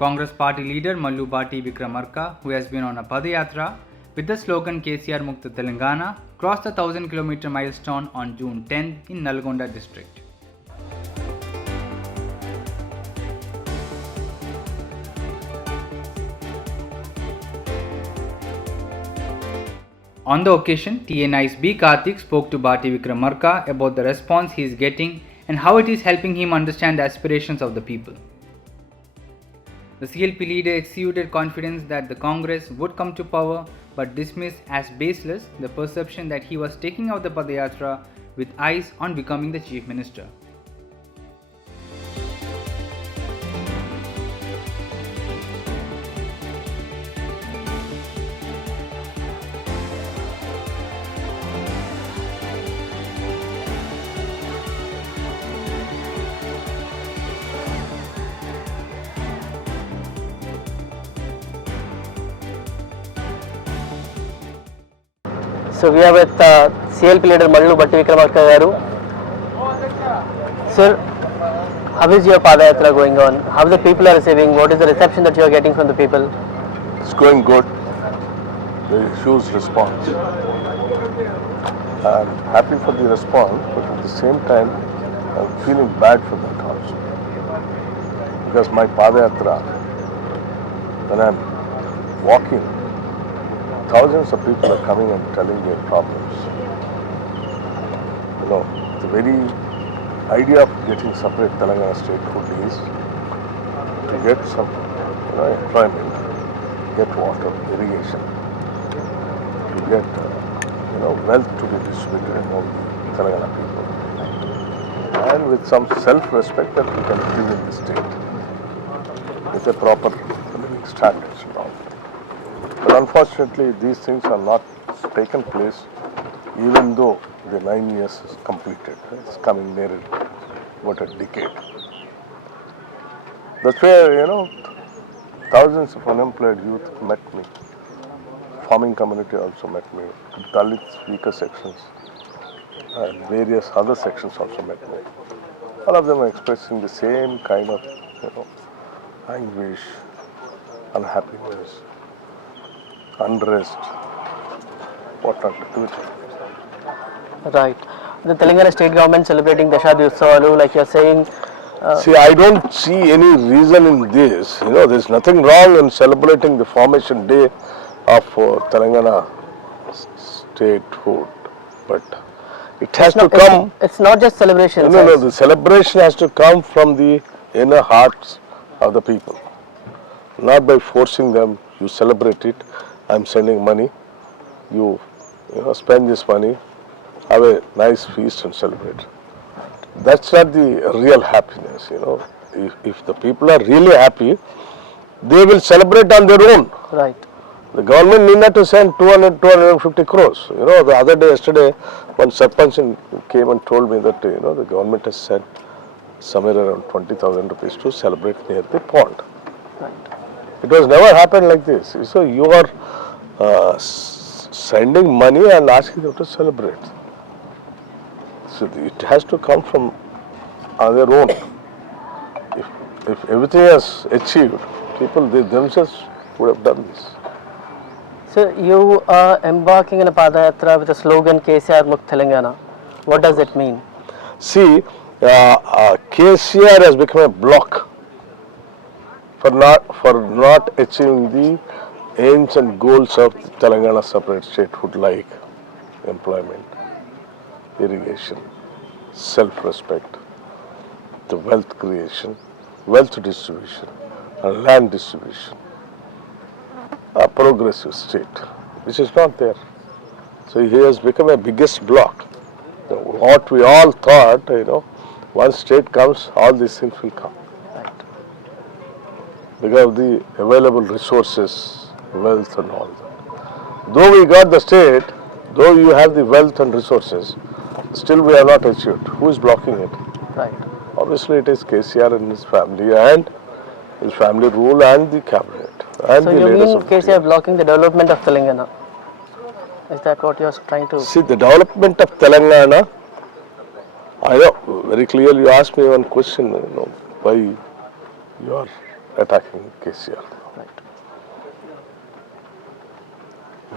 Congress party leader Mallu Bhatti Vikramarka, who has been on a padayatra with the slogan KCR Mukt Telangana, crossed the 1,000-kilometer milestone on June 10 in Nalgonda district. On the occasion, TNIE's Kartheek spoke to Bhatti Vikramarka about the response he is getting and how it is helping him understand the aspirations of the people. The CLP leader exuded confidence that the Congress would come to power but dismissed as baseless the perception that he was taking out the padayatra with eyes on becoming the Chief Minister. So we are with CLP leader Mallu Bhatti Vikramarka garu. Sir, how is your padayatra going on? How the people are receiving? What is the reception that you are getting from the people? It's going good. There is huge response. I'm happy for the response, but at the same time, I'm feeling bad for that also. Because my padayatra, when I'm walking, thousands of people are coming and telling their problems. You know, the very idea of getting separate Telangana statehood is to get some, employment, get water, irrigation, to get, wealth to be distributed among the Telangana people, and with some self-respect that we can live in the state with a proper living standards and all. But unfortunately, these things are not taken place, even though the 9 years is completed. It's coming near about a decade. That's where, thousands of unemployed youth met me. Farming community also met me. Dalits, weaker sections, and various other sections also met me. All of them are expressing the same kind of, anguish, unhappiness, unrest, what not to do with it. Right. The Telangana state government celebrating Dashadhyutsavu, like you are saying. See, I don't see any reason in this. There's nothing wrong in celebrating the formation day of Telangana statehood, but it has to come. It's not just celebration. No, the celebration has to come from the inner hearts of the people, not by forcing them. You celebrate it. I'm sending money. You spend this money, have a nice feast and celebrate. That's not the real happiness. If the people are really happy, they will celebrate on their own. Right. The government need not to send 250 crores. The other day, yesterday, one Sarpanch came and told me that, the government has sent somewhere around 20,000 rupees to celebrate near the pond. Right. It was never happened like this. So you are sending money and asking them to celebrate. So it has to come from on their own. If everything is achieved, people themselves would have done this. So you are embarking on a padayatra with the slogan KCR Mukt Telangana. What does it mean? See, KCR has become a block for not achieving the aims and goals of Telangana separate statehood, like employment, irrigation, self-respect, the wealth creation, wealth distribution, and land distribution. A progressive state, which is not there. So he has become a biggest block. What we all thought, one state comes, all these things will come. Right. Because of the available resources, wealth and all that. Though we got the state, though you have the wealth and resources, still we are not achieved. Who is blocking it? Right. Obviously it is KCR and his family rule and the cabinet. And so the you leaders mean KCR blocking the development of Telangana? Is that what you are trying to... See, the development of Telangana, I know very clearly you asked me one question, why you are attacking KCR. Right.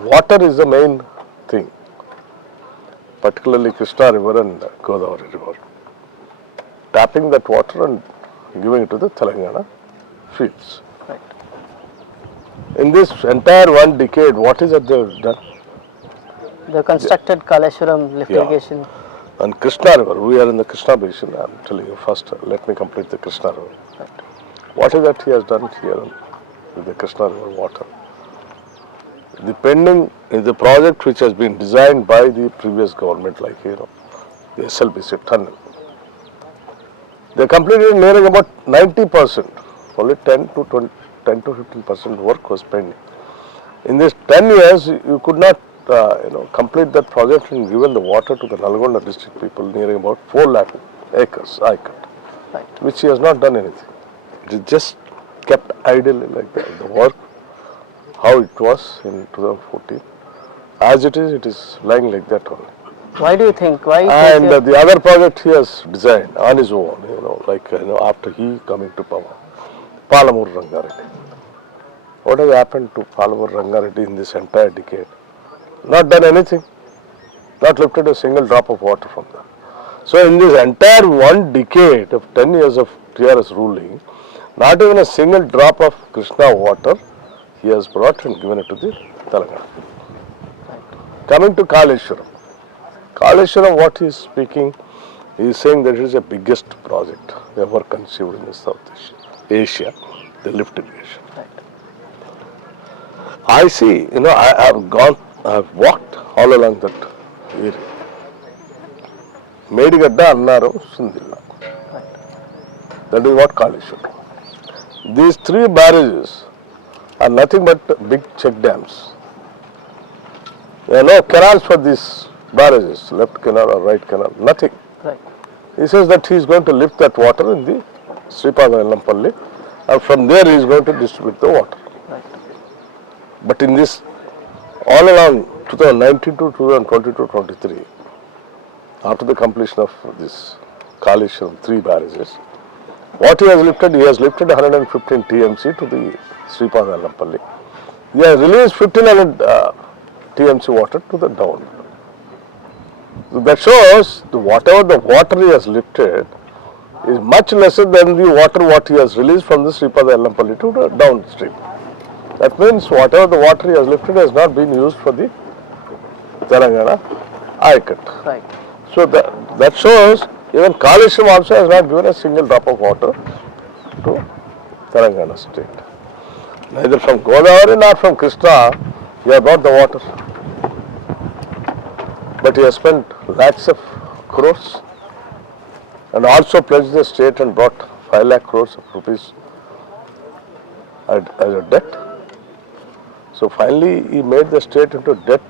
Water is the main thing, particularly Krishna River and Godavari River. Tapping that water and giving it to the Telangana fields. Right. In this entire 1 decade, what is that they have done? The constructed Kaleshwaram lift Yeah. irrigation. And Krishna River, we are in the Krishna basin. I am telling you first, let me complete the Krishna River. Right. What is that he has done here with the Krishna River water? The pending is the project which has been designed by the previous government, like the SLBC tunnel. They completed nearing about 90%. Only 10 to 15% work was pending. In these 10 years, you could not complete that project and given the water to the Nalgonda district people nearing about 4 lakh acres, right, which he has not done anything. It is just kept idle like that. The work, how it was in 2014, as it is lying like that only. Why do you think? Why? And the other project he has designed on his own, after he coming to power, Palamur Rangareddy. What has happened to Palamur Rangareddy in this entire decade? Not done anything. Not lifted a single drop of water from them. So in this entire 1 decade of 10 years of TRS ruling, not even a single drop of Krishna water he has brought and given it to the Telangana. Coming to Kaleshwaram. Kaleshwaram, what he is speaking, he is saying that it is the biggest project ever conceived in the South Asia, the lift irrigation. I see, I have walked all along that area. Medigadda, Annaram, Sundilla. That is what Kaleshwaram. These 3 barrages are nothing but big check dams. There are no canals for these barrages, left canal or right canal, nothing. Right. He says that he is going to lift that water in the Sripada Vellampalli, and from there he is going to distribute the water. Right. But in this, all along 2019 to 2022-23, after the completion of this Kaleshwaram 3 barrages, what he has lifted 115 TMC to the Sripada Vellampalli. He has released 1500 TMC water to the down. So that shows whatever the water he has lifted is much lesser than the water what he has released from the Sripada Vellampalli to the downstream. That means whatever the water he has lifted has not been used for the Telangana Ayakat. Right. So that shows even Kaleshwaram also has not given a single drop of water to Telangana state. Neither from Godavari nor from Krishna he has brought the water. But he has spent lakhs of crores and also pledged the state and brought 5 lakh crores of rupees as a debt. So finally he made the state into debt.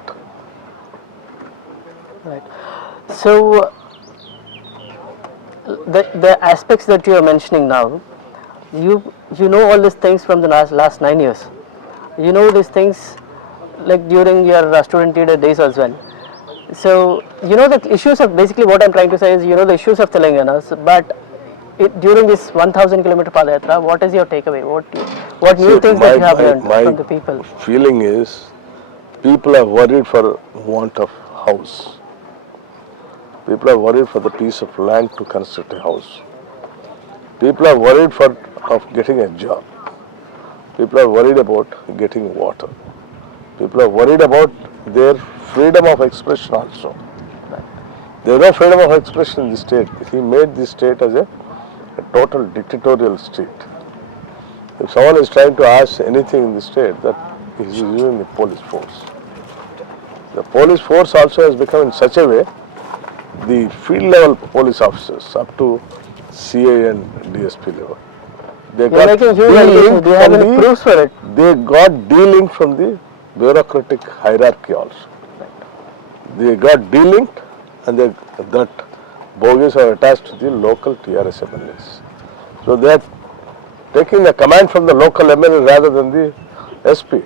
Right. So the aspects that you are mentioning now, you know all these things from the last 9 years. You know these things like during your student leader days as well. So you know the issues of, basically what I'm trying to say is, you know the issues of Telangana, but during this 1000 kilometer padayatra, what is your takeaway? What new things that you have learned from the people? My feeling is people are worried for want of house. People are worried for the piece of land to construct a house. People are worried of getting a job. People are worried about getting water. People are worried about their freedom of expression also. There is no freedom of expression in the state. He made the state as a total dictatorial state. If someone is trying to ask anything in the state, that he is using the police force. The police force also has become in such a way, the field level police officers up to CA and DSP level, they got do you have any proofs for it? They got de-linked from the bureaucratic hierarchy also. They got de-linked and that bogies are attached to the local TRS MLAs. So they are taking the command from the local MLA rather than the SP.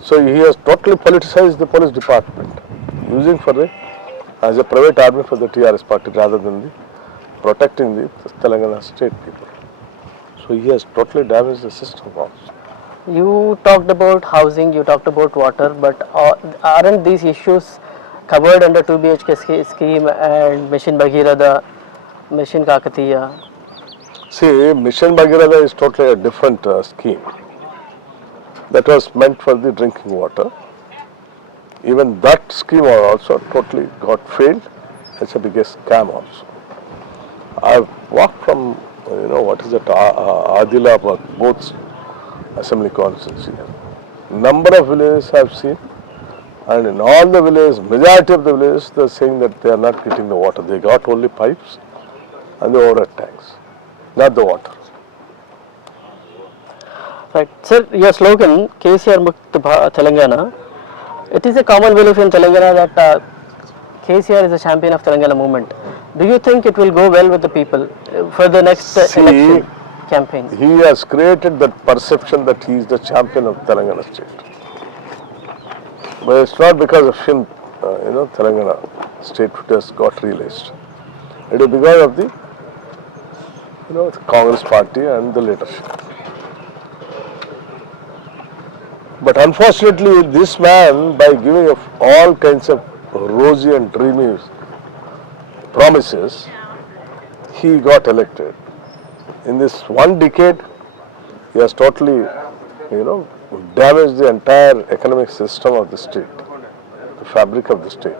So he has totally politicized the police department, using as a private army for the TRS party rather than protecting the Telangana state people. So he has totally damaged the system also. You talked about housing, you talked about water, but aren't these issues covered under 2 BHK scheme and Mission Bhagirath, Mission Kakatiya? See, Mission Bhagirath is totally a different scheme. That was meant for the drinking water. Even that scheme also totally got failed. It's a biggest scam also. I've walked from, what is that, Adilabad, both assembly constituency. Number of villages I've seen, and in all the villages, majority of the villages, they're saying that they are not getting the water. They got only pipes and the overhead tanks, not the water. Right. Sir, your slogan, KCR Mukt Telangana, it is a common belief in Telangana that KCR is a champion of Telangana movement. Do you think it will go well with the people for the next election campaign? He has created that perception that he is the champion of Telangana state. But it's not because of him, Telangana state has got realized. It is because of the, the Congress party and the leadership. But unfortunately, this man, by giving all kinds of rosy and dreamy promises, he got elected. In this one decade, he has totally, damaged the entire economic system of the state, the fabric of the state.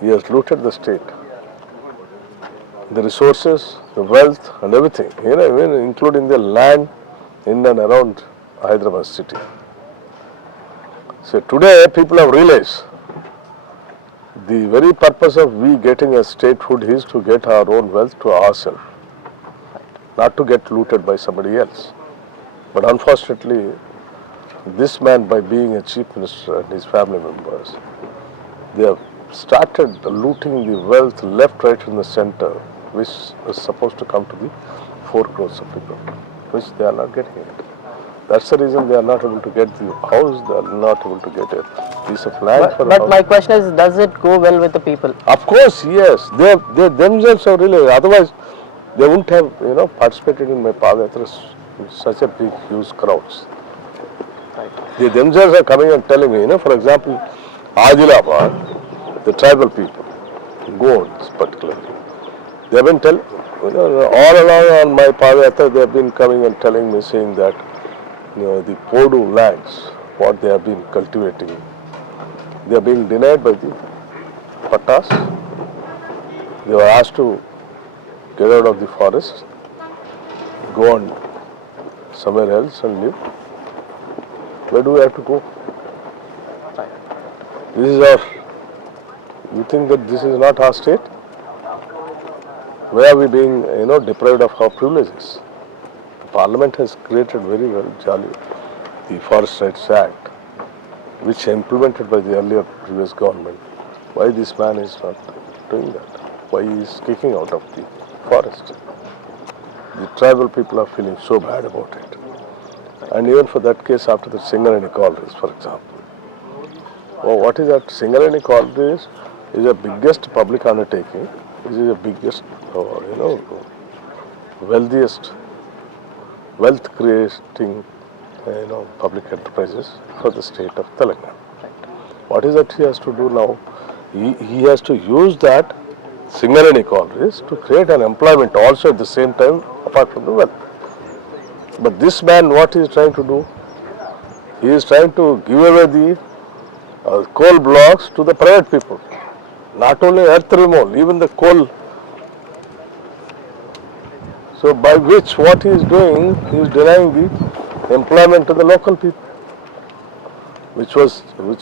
He has looted the state, the resources, the wealth and everything, even including the land in and around Hyderabad city. So today people have realized the very purpose of we getting a statehood is to get our own wealth to ourselves, not to get looted by somebody else. But unfortunately, this man, by being a chief minister and his family members, they have started looting the wealth left, right in the center, which is supposed to come to the 4 crores of people, which they are not getting it. That's the reason they are not able to get the house, they are not able to get a piece of land for a house. But my question is, does it go well with the people? Of course, yes. They themselves are really, otherwise they wouldn't have, participated in my padayatra in such a big, huge crowds. Right. They themselves are coming and telling me, for example, Adilabad, the tribal people, Gonds particularly, they have been telling, all along on my padayatra, they have been coming and telling me, saying that, the Podu lands, what they have been cultivating, they are being denied by the Pattas. They were asked to get out of the forest, go on somewhere else and live. Where do we have to go? This is our, you think that this is not our state? Where are we being, deprived of our privileges? Parliament has created very well, the Forest Rights Act, which implemented by the earlier previous government. Why this man is not doing that? Why he is kicking out of the forest? The tribal people are feeling so bad about it. And even for that case, after the Singareni collieries, for example. Well, what is that? Singareni collieries is the biggest public undertaking. This is the biggest, wealthiest, wealth creating, public enterprises for the state of Telangana. What is that he has to do now? He has to use that Singareni collieries to create an employment also at the same time, apart from the wealth. But this man, what he is trying to do? He is trying to give away the coal blocks to the private people. Not only earth removal, even the coal. So by which what he is doing, he is denying the employment to the local people, which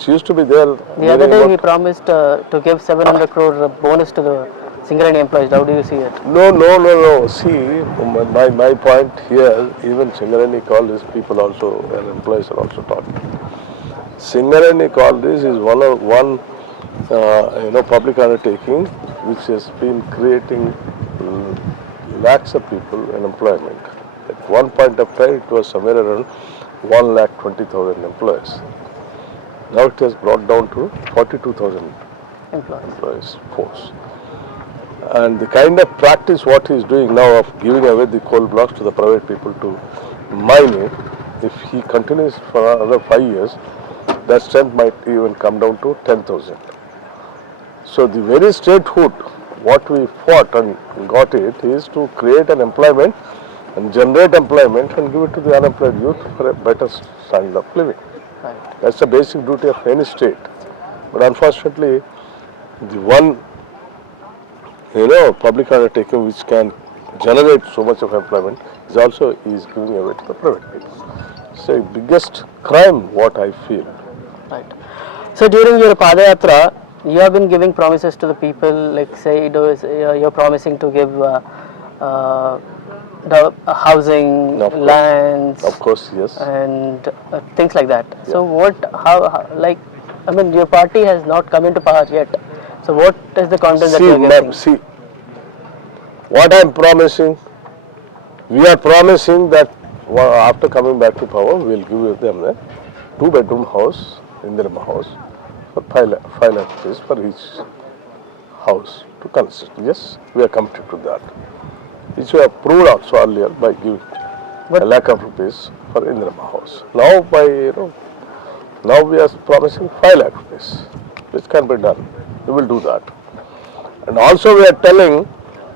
used to be there. The other day he promised to give 700 crore bonus to the Singareni employees. How do you see it? No. See, my point here, even Singareni collieries people also, and employees are also talking. Singareni collieries is one public undertaking which has been creating lakhs of people in employment. At one point of time, it was somewhere around 1,20,000 employees. Now it has brought down to 42,000 employees force. And the kind of practice what he is doing now of giving away the coal blocks to the private people to mine it, if he continues for another 5 years, that strength might even come down to 10,000. So the very statehood, what we fought and got it, is to create an employment and generate employment and give it to the unemployed youth for a better standard of living. Right. That's the basic duty of any state. But unfortunately, the one public undertaking which can generate so much of employment is giving away to the private people. It's the biggest crime what I feel. Right. So during your padayatra, you have been giving promises to the people, like say you're promising to give the housing, Of course. lands, Of course, yes. and things like that. So your party has not come into power yet. So what is the confidence that you are giving? See, what I am promising, we are promising that after coming back to power, we will give them a 2-bedroom house, Indirama house, for 5 lakh rupees for each house to construct. Yes, we are committed to that. Which we have proved also earlier by giving a lakh of rupees for Indirama house. Now now we are promising 5 lakh rupees, which can be done. We will do that. And also we are telling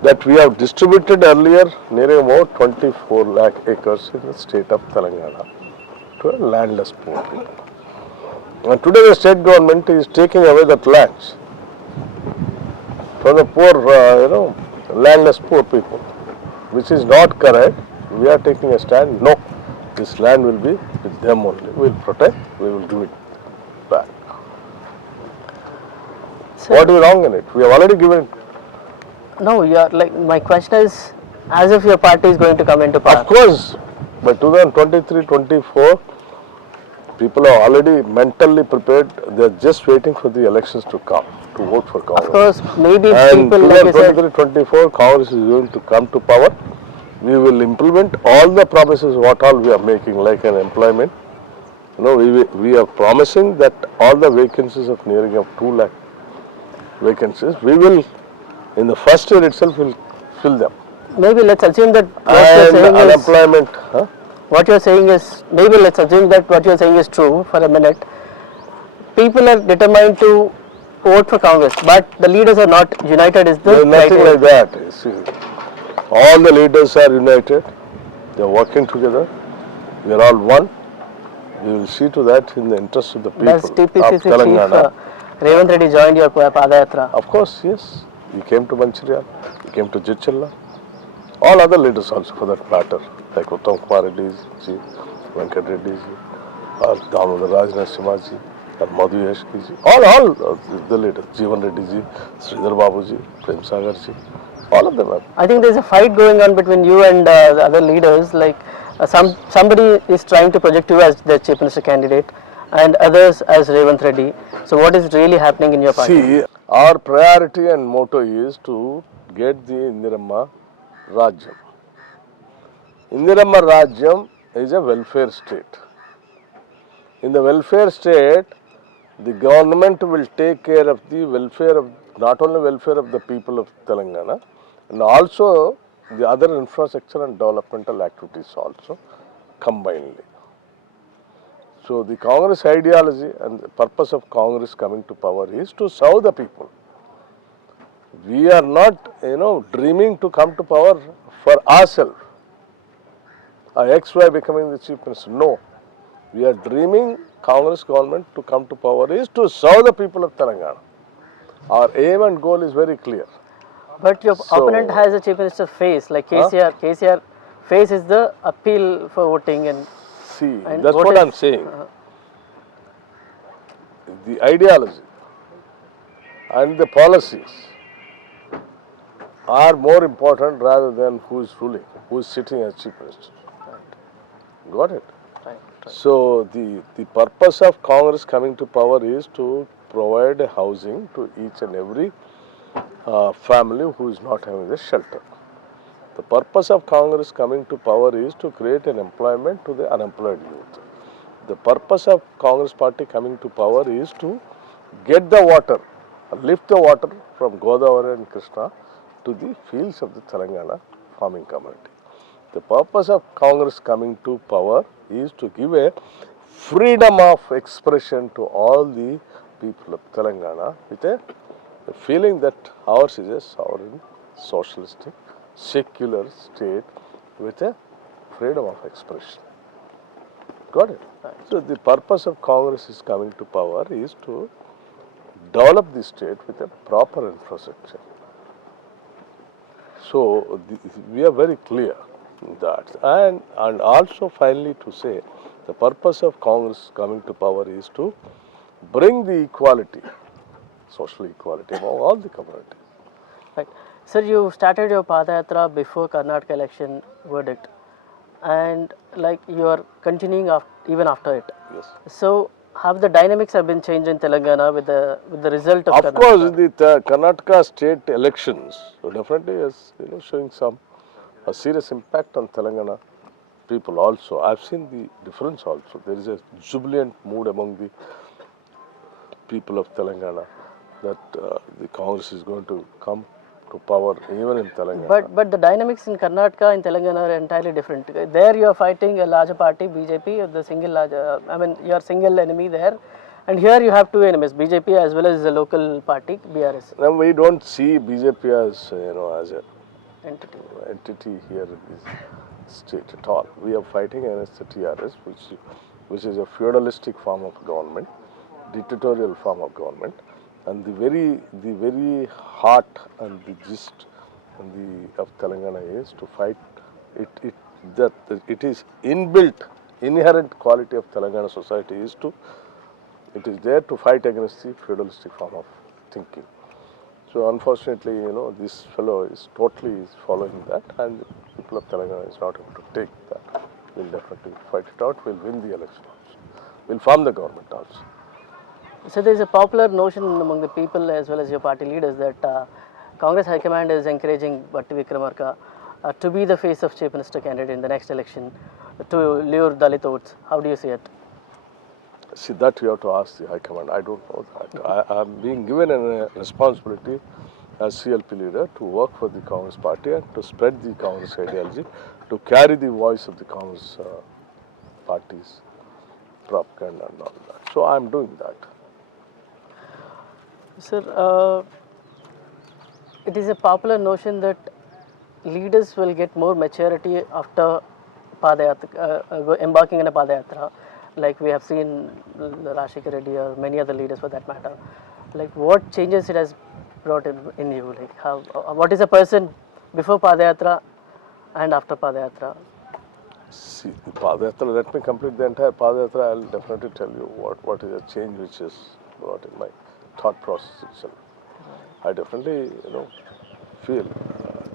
that we have distributed earlier nearly about 24 lakh acres in the state of Telangana to a landless poor people. And today the state government is taking away that lands from the poor, landless poor people, which is not correct. We are taking a stand. No, this land will be with them only. We will protect. We will give it back. So What is wrong in it? We have already given it. no, you are like, my question is, as if your party is going to come into power. Of course, by 2023-24, people are already mentally prepared. They are just waiting for the elections to come to vote for Congress. Of course, maybe And people like you said, 2023-24, Congress is going to come to power. We will implement all the promises what all we are making, like an employment. We are promising that all the vacancies of nearing of 2 lakh vacancies, we will, in the first year itself, will fill them. maybe let's assume that And unemployment, what you're saying is, maybe let's assume that what you're saying is true for a minute. People are determined to vote for Congress, but the leaders are not united. Is the there is nothing criteria. like that. You see, all the leaders are united. They are working together. We are all one. We will see to that in the interest of the people Does of TPCC Telangana. Chief Revanth Reddy joined your padayatra? Of course, yes. He came to Manchiryal. He came to Jidchalla. All other leaders also, for that matter, like Uttam Kumar Reddy ji, Venkat Reddy ji, or Damodar Raj Narasimha ji, or Madhu Yashki ji. All the leaders, Jeevan Reddy ji, Sridhar Babu ji, Prem Sagar ji, all of them are. I think there's a fight going on between you and the other leaders. Like somebody is trying to project you as the Chief Minister candidate, and others as Revanth Reddy. So what is really happening in your party? See, our priority and motto is to get the Indirama Rajyam. Indirama Rajyam is a welfare state. In the welfare state, the government will take care of the welfare of, not only welfare of the people of Telangana, and also the other infrastructure and developmental activities also combinedly. So the Congress ideology and the purpose of Congress coming to power is to serve the people. We are not, dreaming to come to power for ourselves. Our XY becoming the Chief Minister. No. We are dreaming Congress government to come to power is to serve the people of Telangana. Our aim and goal is very clear. But your opponent has a Chief Minister face, like KCR. KCR face is the appeal for voting and. See, And that's what what is- I'm saying. The ideology and the policies are more important rather than who is ruling, who is sitting as Chief Minister. Got it? Right. So the purpose of Congress coming to power is to provide a housing to each and every family who is not having a shelter. The purpose of Congress coming to power is to create an employment to the unemployed youth. The purpose of Congress party coming to power is to get the water, lift the water from Godavari and Krishna to the fields of the Telangana farming community. The purpose of Congress coming to power is to give a freedom of expression to all the people of Telangana with a feeling that ours is a sovereign, socialistic, secular state with a freedom of expression. Got it? So the purpose of Congress is coming to power is to develop the state with a proper infrastructure. So we are very clear that, and also finally to say the purpose of Congress coming to power is to bring the equality, social equality among all the community. Right. Sir, you started your padayatra before Karnataka election verdict, and like you are continuing even after it. Yes. So, have the dynamics have been changed in Telangana with the result of Of Karnataka? course, the Karnataka state elections definitely is showing a serious impact on Telangana people also. I've seen the difference also. There is a jubilant mood among the people of Telangana that the Congress is going to come to power even in Telangana. But the dynamics in Karnataka and Telangana are entirely different. There you are fighting a larger party, BJP, the single larger. I mean, your single enemy there, and here you have two enemies, BJP as well as the local party, BRS. Now we don't see BJP as as a Entity. here in this state at all. We are fighting against the TRS, which is a feudalistic form of government, dictatorial form of government, and the very heart and the gist of Telangana is to fight it. That it is inherent quality of Telangana society is there to fight against the feudalistic form of thinking. So unfortunately, this fellow is totally following that, and the people of Telangana is not able to take that. We'll definitely fight it out. We'll win the election also. We'll form the government also. So there is a popular notion among the people as well as your party leaders that Congress High Command is encouraging Bhatti Vikramarka to be the face of Chief Minister candidate in the next election to lure Dalit votes. How do you see it? See, that you have to ask the High Command. I don't know that. I am being given a responsibility as CLP leader to work for the Congress party and to spread the Congress ideology, to carry the voice of the Congress party's propaganda and all that. So I am doing that. Sir, it is a popular notion that leaders will get more maturity after padayatra, embarking on a padayatra, like we have seen Rashika Reddy or many other leaders for that matter. Like what changes it has brought in you? Like how, what is a person before padayatra and after padayatra? See, the padayatra, let me complete the entire padayatra. I'll definitely tell you what is a change which is brought in my thought process itself. I definitely, feel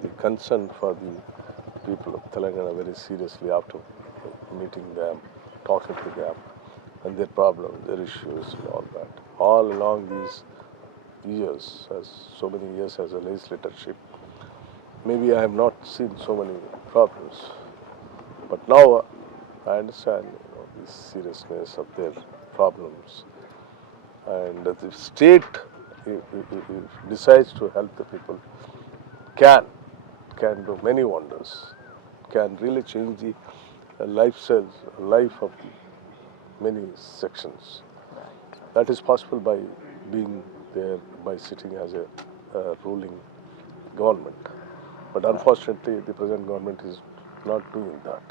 the concern for the people of Telangana very seriously after meeting them, talking to them, and their problems, their issues, and all that. All along these years, so many years as a legislatorship, maybe I have not seen so many problems, but now I understand, the seriousness of their problems, and the state, if decides to help the people, can do many wonders, can really change the life of many sections. That is possible by being there, by sitting as a ruling government. But unfortunately, the present government is not doing that.